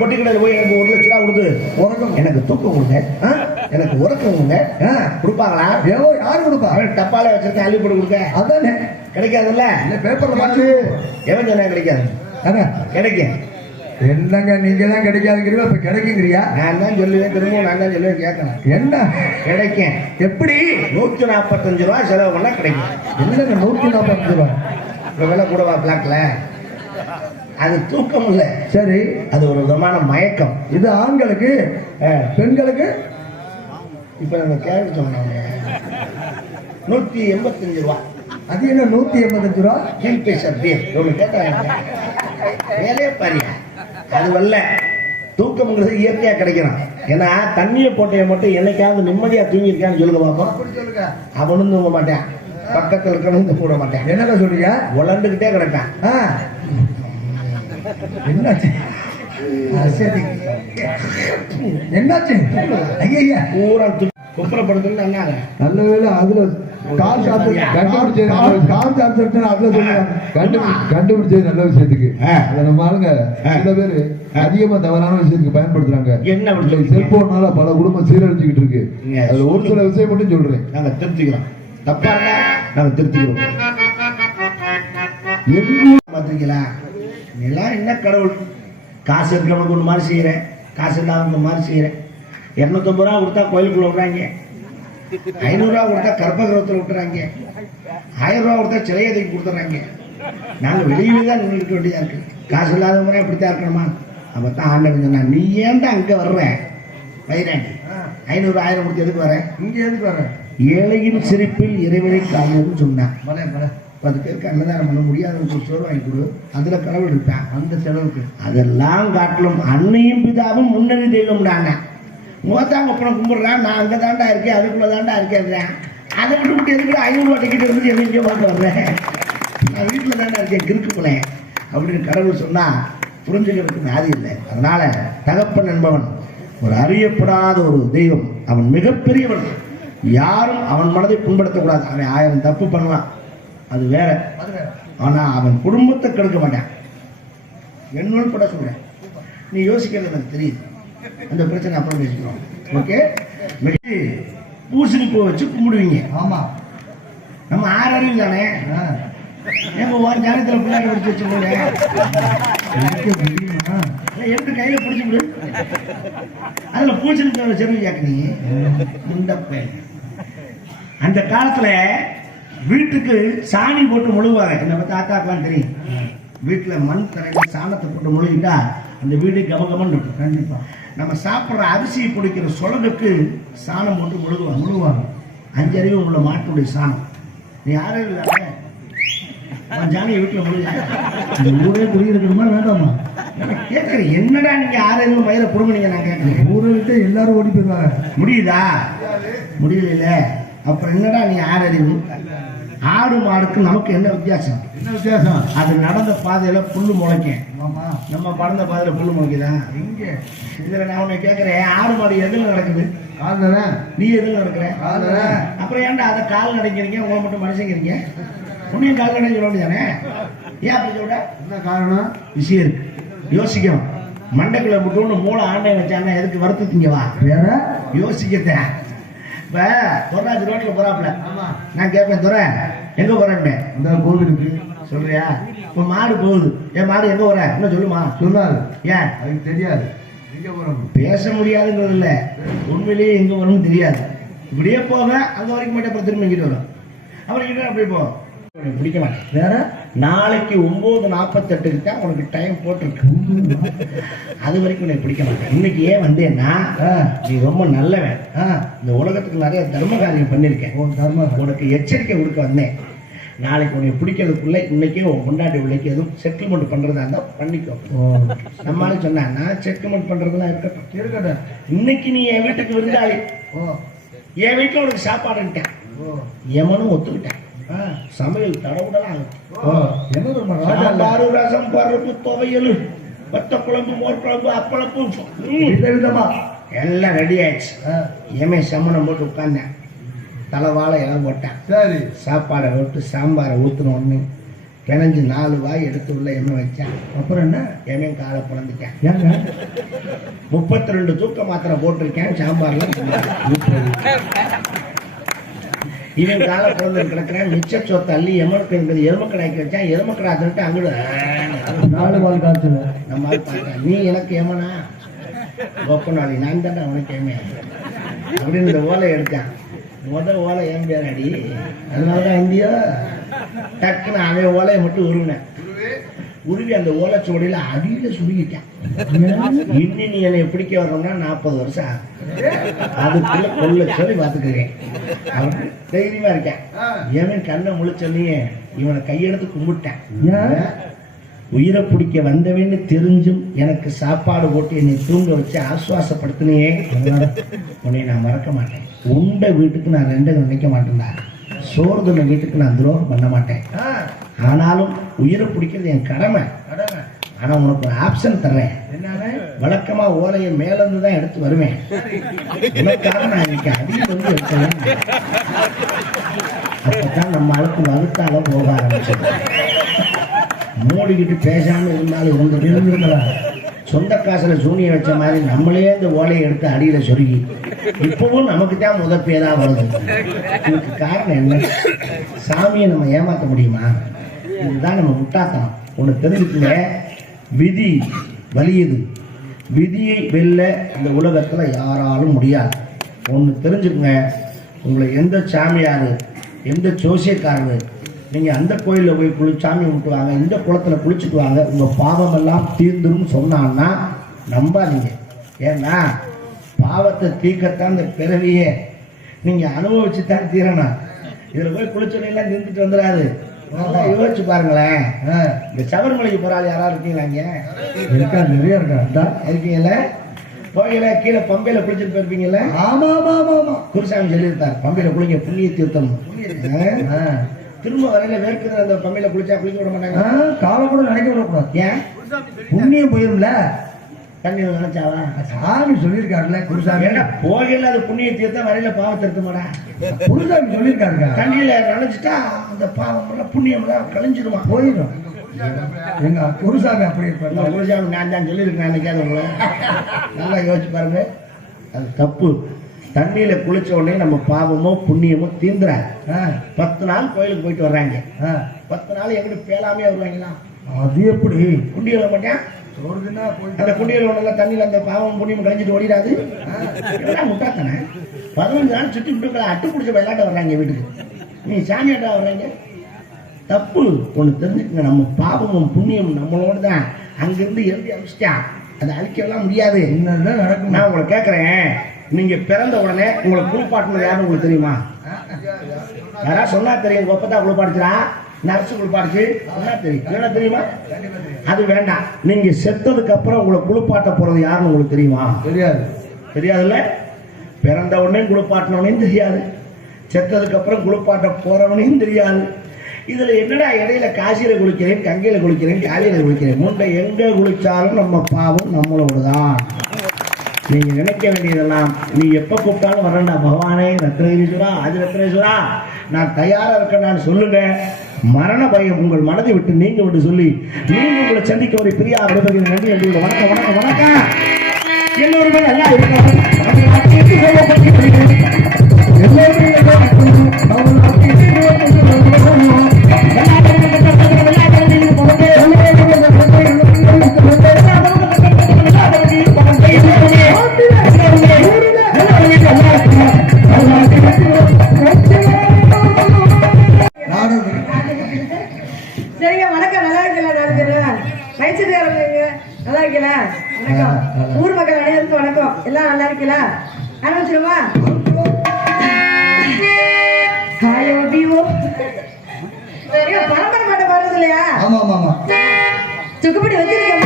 பொட்டிக்கடையில் போய் எனக்கு 1 லட்சம் ரூபா கொடுத்து உறக்கம் எனக்கு தூக்கம் கொடுங்க, எனக்கு உறக்கம் கொடுங்க கொடுப்பாங்களா? யாரு கொடுப்பா? டப்பால வச்சிருக்கேன் அள்ளி போட்டு கொடுக்க. அதானே கிடைக்காதுல்ல. பேப்பர்ல பார்த்து எவன் சொன்னா கிடைக்காது? கிடைக்கும். என்னங்க நீங்க தான் கிடைக்காதுங்கிறீங்க, இப்ப கிடைக்குங்கிறியா? நான் தான் சொல்லுவேன், திரும்ப நான் தான் சொல்லுவேன், கேட்கணும். என்ன கிடைக்கும்? எப்படி? 145 ரூபா செலவு பண்ணா கிடைக்கும். என்னங்க 145 ரூபா? இப்ப விலை கூடவா பிளாக்ல? அது தூக்கம் இல்ல. சரி, அது ஒரு விதமான மயக்கம். இது ஆண்களுக்கு. பெண்களுக்கு இப்ப நம்ம கேள்வி சொன்னாங்க 185 ரூபா. அது என்ன 185 ரூபா? கீழ் பேசர் ஒண்ணு கேட்டாங்க. வேலையே பாரியா அது வரல. தூக்கம்ங்கிறது இயற்கையா கிடைக்கணும். ஏன்னா தண்ணியை போட்டைய மட்டும் என்னைக்காவது நிம்மதியா தூங்கி இருக்கான்னு சொல்லுங்க பாப்போம். சொல்லுங்க. அவனும் தூங்க மாட்டேன், பக்கத்தில் இருக்கணும் கூட மாட்டேன். என்னக்கா சொல்றீங்க? உழந்துகிட்டே கிடப்பேன். என்னாச்சு? என்னாச்சு? ஐயா பூரா குப்புறப்படுத்துன்னு சொன்னாங்க. நல்ல வேலை அதுல கால் கண்டுபிடிச்சது நல்ல விஷயத்துக்கு. நம்ம ஆளுங்க சில பேரு அதிகமா தவறான விஷயத்துக்கு பயன்படுத்துறாங்க. என்ன செல்போனால பல குடும்பம் சீரழிச்சுக்கிட்டு இருக்கு. அதுல ஒரு சில விஷயம் மட்டும் சொல்றேன், நாங்க திருத்திக்கிறோம். தப்பா நாங்க திருத்திக்கிறோம். பாத்தீங்களா? எல்லாம் என்ன கடவுள், காசு இருக்கிறவனுக்கு ஒரு மாதிரி செய்யறேன், காசு இல்லாதவங்க ஒரு மாதிரி செய்யறேன். 250 ரூபா கொடுத்தா கோயிலுக்குள்ள விடுறாங்க, 500 ரூபா கொடுத்தா கர்ப்பகிரகத்தில் விட்டுறாங்க, 1000 ரூபா கொடுத்தா சிலையதைக்கு கொடுத்துறாங்க. நாங்க வெளியே தான் நின்றுக்க வேண்டியதா இருக்கு. காசு இல்லாதவங்க இப்படித்தான் இருக்கணுமா? அப்பதான் ஆண்டவன் சொன்னா, நீ ஏன்டா அங்க வர்ற வைராண்டி? 500 1000 கொடுத்து எதுக்கு வர? இங்க எதுக்கு வர? ஏழையின் சிரிப்பில் இறைவனை காணுன்னு சொன்னான். 10 பேருக்கு அன்னதானம் பண்ண முடியாதவங்க சோறு வாங்கி கொடு, அதுல கடவுள் இருப்பேன். அந்த செலவுக்கு அதெல்லாம் காட்டிலும் அன்னையும் பிதாவும் முன்னணி தெய்வம்டாங்க. மூத்தாங்க அப்புறம் கும்பிடுறான், நான் அங்கே தாண்டா இருக்கேன், அதுக்குள்ள தாண்டா இருக்கேன். அதை விட்டு எதுக்கு 500 ரூபா டிக்கெட் இருந்து எங்கேயோ பார்த்து வர்றேன், நான் வீட்டில் தாண்டா இருக்கேன் கிறுக்குப்பல அப்படின்னு கடவுள் சொன்னா புரிஞ்சுக்கிறதுக்கு வியாதி இல்லை. அதனால தகப்பன் என்பவன் ஒரு அறியப்படாத ஒரு தெய்வம். அவன் மிகப்பெரியவன். யாரும் அவன் மனதை புண்படுத்தக்கூடாது. அவன் 1000 தப்பு பண்ணலாம், அது வேற. ஆனா அவன் குடும்பத்தை கெடுக்க மாட்டான். என்னோட பட சொல்றேன், நீ யோசிக்கிறது எனக்கு தெரியுது. அந்த பிரச்சனை அப்புறம் பேசிக்கிறோம். ஓகே, பூசணி பூ வச்சு கும்பிடுவீங்க. ஆமா, நம்ம 6 அறிவு தானே. ஜானத்துல பிள்ளைங்க பிடிச்சி வச்சுக்கோங்க, எப்படி கையில பிடிச்சி விடு. அதுல பூசணி பூ செருவி நீ முண்டப்ப. அந்த காலத்துல வீட்டுக்கு சாணி போட்டு முழுவாங்க. நம்ம தாத்தாக்கெல்லாம் தெரியும். வீட்டுல மண் தரையில சாணத்தை போட்டு முழுகிட்டா அந்த வீடு கமகமன்னு இருக்கும். கண்டிப்பா நம்ம சாப்பிட்ற அரிசி பிடிக்கிற சொலகுக்கு சாணம் போட்டு முழுவாங்க. 5 அறிவு உள்ள மாட்டுடைய சாணம். நீ யாரும் இல்லை ஜானிய வீட்டுல முழுங்க. ஊரே குடியிருக்கணுமா வேண்டாமா? கேட்கறேன், என்னடா நீங்க 6 அறிவு மயில குடும்பீங்க? நான் கேட்கறேன், ஊரை விட்டு எல்லாரும் ஓடி போயிருவாங்க. முடியுதா? முடியல. அப்புறம் என்னடா நீ 6 அறிவு? ஆடு மாடுக்கு நமக்கு என்ன வித்தியாசம்? என்ன வித்தியாசம்? அது நடந்த பாதையில புல்லு முளைக்கும். நம்ம பறந்த பாதையில புல்லு முளைக்குதா? இங்க இதுல நான் உன்னை கேட்கிறேன், ஆடு மாடு எதுல நடக்குது? நீ எதுல நடக்கிற? அப்புறம் ஏன்டா அதை கால் நடக்கிறீங்க? உங்களை மட்டும் மனுஷங்கிறீங்க, உன்னையும் கால் நடக்க சொல்ல வேண்டியதானே? ஏன் அப்படி சொல்ற? என்ன காரணம்? விஷயம் இருக்கு, யோசிக்கணும். மண்டைக்குள்ள மட்டும் மூளை ஆண்டை வச்சாங்கன்னா எதுக்கு வருத்தீங்கவா? வேற யோசிக்கத்தேன். இப்ப பொருளாதார ரோட்ல போறாப்ல, நான் கேட்பேன், துறை எங்க போறேன்? இந்த கோவிலுக்கு. சொல்றியா? இப்ப மாடு போகுது, என் மாடு எங்க போற? என்ன சொல்லுமா? சொல்லாது. ஏன்? அதுக்கு தெரியாது. எங்க போறோம் பேச முடியாதுங்கிறது இல்ல, உண்மையிலேயே எங்க போறோம்னு தெரியாது. இப்படியே போக அங்க வரைக்கும் மட்டும் அப்புறம் திரும்ப இங்கிட்டு வரும். அப்புறம் கிட்ட அப்படியே போ. பிடிக்க மாட்டேன். வேற நாளைக்கு 9:48 தான் உனக்கு டைம் போட்டிருக்கு. அது வரைக்கும் எனக்கு பிடிக்க மாட்டேன். இன்னைக்கு ஏன் வந்தேன்னா, நீ ரொம்ப நல்லவன், இந்த உலகத்துக்கு நிறைய தர்ம காரியம் பண்ணிருக்கேன், உனக்கு எச்சரிக்கை கொடுக்க வந்தேன். நாளைக்கு உன்னை பிடிக்கிறதுக்குள்ள இன்னைக்கே உன் முன்னாடி உள்ளக்கு எதுவும் செட்டில்மெண்ட் பண்றதா இருந்தா பண்ணிக்கோ. நம்மளால சொன்னா நான் செட்டில்மெண்ட் பண்றதுலாம் இருக்கட்டும். இன்னைக்கு நீ என் வீட்டுக்கு விருந்தாளி, என் வீட்டுல உனக்கு சாப்பாடுட்டேன், எமனும் ஒத்துக்கிட்டேன். சமையல் தடவுடலாம், ரசம் பருப்பு துவையல் வத்த குழம்பு மோர் குழம்பு அப்பளப்பு விதமா எல்லாம் ரெடி ஆயிடுச்சு. ஏமே சம்மணம் போட்டு உட்கார்ந்தேன், தலைவாழை இடம் போட்டேன். சரி, சாப்பாடை விட்டு சாம்பாரை ஊற்றின ஒன்று கிணஞ்சி 4 வாய் எடுத்து உள்ள எண்ணெய் வச்சேன். அப்புறம் என்ன எண்ணெய் காலை பிறந்துட்டேன். 32 தூக்க மாத்திரை போட்டிருக்கேன் சாம்பார்ல. இவன் காலை பிறந்து கிடக்கிறேன். மிச்ச சொத்தை அள்ளி எமனுக்கு என்பது எருமக்கடாய்க்கு வச்சேன். எருமக்கடா திருட்டு அங்கிடு 4 வால் காய்ச்சல். நம்ம பார்த்தேன், நீ எனக்கு ஏமனா ஒப்பனாளி, நான் தானே அவனுக்கு ஏமே அப்படின்னு இந்த ஓலை எடுத்தேன். முதல் ஓலை ஏன் பேராடி, அதனாலதான் இந்தியா டக்குன்னு அவன் ஓலையை மட்டும் உருவினேன். உருவி அந்த ஓலைச்சுவடியில அடியில சுருகிட்டேன். இன்னி நீ என்னை பிடிக்க வரணும்னா 40 வருஷம் ஆகும். அதுக்குள்ள கொள்ள சொல்லி பார்த்துக்கிறேன். அவன் தைரியமா இருக்கேன். ஏன் கண்ணை முழிச்சொன்னியே இவனை கையெடுத்து கும்பிட்டேன். உயிரை பிடிக்க வந்தவேன்னு தெரிஞ்சும் எனக்கு சாப்பாடு போட்டு என்னை தூங்க வச்சு ஆசுவாசப்படுத்தினியே, உன்னை நான் மறக்க மாட்டேன். உண்ட வீட்டுக்கு நான் 2 நினைக்க மாட்டேன்டா, சோறு துண்ண வீட்டுக்கு நான் துரோகம் பண்ண மாட்டேன். ஆனாலும் உயிரை பிடிக்கிறது என் கடமை. ஆனா உனக்கு ஒரு ஆப்ஷன் தர்றேன். வழக்கமா ஓலையை மேலிருந்து தான் எடுத்து வருவேன். உனக்காக நான் இன்னைக்கு அடியில் வந்து எடுத்தேன். அப்பதான் நம்ம ஆளுக்கு வகுத்தால போக ஆரம்பிச்சது. மூடிக்கிட்டு பேசாம இருந்தாலும் இருந்துருக்கலாம். சொந்த காசுல சூனிய வச்ச மாதிரி நம்மளே இந்த ஓலையை எடுத்து அடியில சொருகி இப்பவும் நமக்கு தான் முதற்பேதா வருது. இதுக்கு காரணம் என்ன? சாமியை நம்ம ஏமாற்ற முடியுமா? இதுதான் நம்ம முட்டாத்தனம். ஒண்ணு தெரிஞ்சுக்கங்க, விதி வலியுது. விதியை வெல்ல இந்த உலகத்துல யாராலும் முடியாது. ஒண்ணு தெரிஞ்சுக்கங்க, உங்களை எந்த சாமியாரு எந்த ஜோசியக்காரரு நீங்க அந்த கோயிலில் போய் சாமி விட்டுவாங்க, இந்த குளத்துல குளிச்சுட்டு வாங்க, உங்க பாவம் எல்லாம் தீர்ந்துரும் சொன்னான்னா நம்பாதீங்க. ஏன்னா பாவத்தை தீர்க்கத்தான் இந்த பிறவியே. நீங்க அனுபவிச்சுத்தான் தீரணும். இதுல போய் குளிச்சொல்லாம் நிறுத்திட்டு வந்துடாது. நல்லா யோசிச்சு பாருங்களேன். இந்த சபரிமலைக்கு போறாள் யாராவது இருக்கீங்களா? இங்க இருக்கா? நிறைய இருக்கா? இருக்கீங்கல்ல? கோயில கீழே பம்பையில குளிச்சுட்டு போயிருப்பீங்கல்ல? ஆமா ஆமா ஆமா ஆமா. குருசாமி சொல்லியிருக்காரு, பம்பையில குளிங்க புண்ணிய தீர்த்தம். திரும்ப வரையில வேர்க்குது, அந்த பம்பையில குளிச்சா குளிக்க விட மாட்டாங்க. காலை கூட நினைக்க விடக்கூடாது. ஏன்? புண்ணியம் போயிரும்ல. தண்ணி நினைச்சாவா? சாமி சொல்லியிருக்காருல்ல குருசாமி. ஏன்னா போகையில அது புண்ணிய தீர்த்தம், வரையில பாவம் திருத்தமாடா குருசாமி சொல்லியிருக்காருங்க. தண்ணியில நினைச்சிட்டா அந்த பாவம் புண்ணியம் கழிஞ்சிருமா, போயிடும். எங்க குருசாமி அப்படி இருப்பாரு. குருசாமி நான் தான் சொல்லியிருக்கேன் நினைக்காத உங்களை. நல்லா யோசிச்சு பாருங்க, அது தப்பு. தண்ணியில குளிச்ச உடனே நம்ம பாவமோ புண்ணியமோ தீந்துறாங்க. 10 நாள் கோயிலுக்கு போயிட்டு வர்றாங்க. 10 நாள் எங்கிட்ட பேலாமே வருவாங்களா? அது எப்படி? குண்டியல மாட்டேன். அந்த குண்டியல் ஒண்ணு தண்ணியில அந்த பாவம் புண்ணியம் கழிஞ்சிட்டு ஓடிடாது. முட்டாத்தானே 15 நாள் சுற்றி விட்டு அட்டு பிடிச்ச விளையாட்ட வர்றாங்க வீட்டுக்கு. நீ சாமியாட்டா வர்றாங்க, தப்பு. ஒண்ணு தெரிஞ்சுக்கங்க, நம்ம பாவமும் புண்ணியம் நம்மளோட தான். அங்கிருந்து எழுதி அமிச்சிட்டான், அதை அழிக்கலாம் முடியாது. என்னதான் நடக்கும்? நான் உங்களை கேட்கறேன், நீங்க பிறந்த உடனே உங்களை குளிப்பாட்டினது யாரும் உங்களுக்கு தெரியுமா? யாராவது சொன்னா தெரியும். கொப்பத்தா குளிப்பாடுச்சுரா, நர்ஸு குளிப்பாடுச்சு சொன்னா தெரியும். என்ன தெரியுமா? அது வேண்டாம். நீங்க செத்ததுக்கு அப்புறம் உங்களை குளிப்பாட்ட போறது யாருன்னு உங்களுக்கு தெரியுமா? தெரியாது. தெரியாதுல்ல? பிறந்த உடனே குளிப்பாட்டினவனையும் தெரியாது, செத்ததுக்கு அப்புறம் குளிப்பாட்ட போறவனையும் தெரியாது. இதுல என்னடா இடையில காசியில குளிக்கிறேன், கங்கையில குளிக்கிறேன், காலையில குளிக்கிறேன். முண்டை எங்க குளிச்சாலும் நம்ம பாவம் நம்மளோடதான். நீங்க நினைக்க வேண்டியதெல்லாம், நீ எப்ப கூப்பிட்டாலும் வரேன்டா பகவானே, ரத்னகிரீஸ்வரா, ஆதி ரத்னேஸ்வரா, நான் தயாரா இருக்கேன் நான் சொல்லுங்க. மரண பயம் உங்கள் மனதை விட்டு நீங்க விட்டு சொல்லி நீங்க உங்களை சந்திக்க ஒரு பிரியா விடுபடுகிற நன்றி. என்று வணக்கம் வணக்கம் வணக்கம். எல்லோருமே நல்லா இருக்கணும். சரிங்க, வணக்கம். நல்லா இருக்கல? நல்லா இருக்கல? வணக்கம். ஊர் மக்கள் அனைவருக்கும் வணக்கம். எல்லாம் நல்லா இருக்கல? ஆரம்பிச்சிருமா? வாக்குப்படி வச்சிருக்கேன்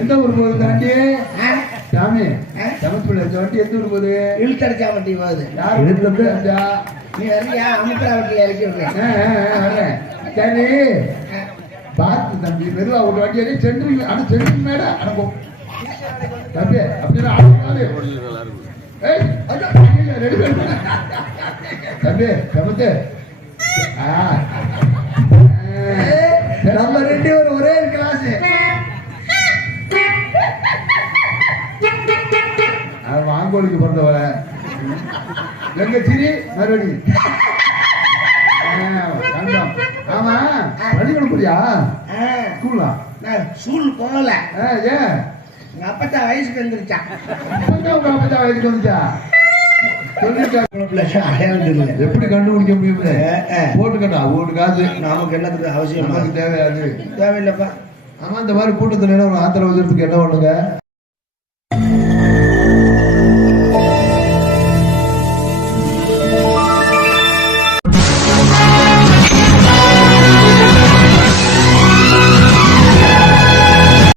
எந்த ஊர் போகுது தாண்டி சாமி சமத்துள்ள வண்டி எந்த ஊர் போகுது இழுத்தடிச்சா வண்டி போகுது யார் இழுத்தா நீ வரியா அமுக்கா வண்டியில இறக்கி விடுறேன் சரி பார்த்து தம்பி மெதுவா ஒரு வண்டி ஏறி சென்று ஆனா சென்று மேட அனுப்பும் தம்பி அப்படின்னா தம்பி சமத்து நம்ம ரெண்டு பேரும் ஒரே கிளாஸ் வாங்கோலிக்கு பிறந்தவர எங்க சிரி மறுபடி ஆமா பள்ளிக்கூடம் போறியா ஸ்கூலா நான் ஸ்கூல் போகல ஏன் எங்க அப்பத்தா வயசுக்கு வந்துருச்சான் உங்க அப்பா வயசுக்கு வந்துச்சா எப்படி கண்டுபிடிக்க முடியும் போட்டுக்கண்டா ஒரு காசு நமக்கு என்னத்துக்கு அவசியம் நமக்கு தேவையாது தேவையில்லப்பா ஆமா இந்த மாதிரி கூட்டத்துல ஒரு ஆத்திர வச்சுறதுக்கு என்ன பண்ணுங்க